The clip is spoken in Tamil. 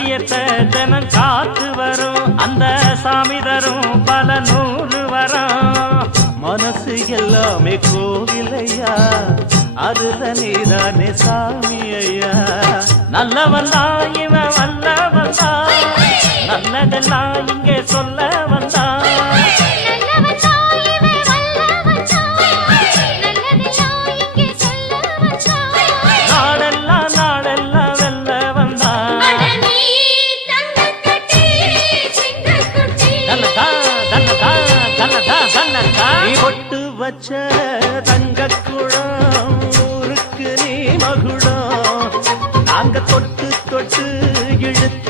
சத்தியத்தை தினம் காத்து வரும் அந்த சாமி தரும் பல நூறு வரும். மனசு எல்லாமே கோவிலையா, அதுல நீதானே சாமி ஐயா. நல்லவன் தான் இவன் வல்லவன் தான், நல்லதெல்லாம் இங்கே சொல்ல வந்தான். நாடெல்லாம் நாடெல்லாம் வெல்ல வந்தான். தன்னதா தன்னதா தன்னதா தன்னதா. நீ ஒட்டு வச்ச தங்க குடம் ஊருக்கு நீ மகுடம், நாங்க தொட்டு தொட்டு இழுத்து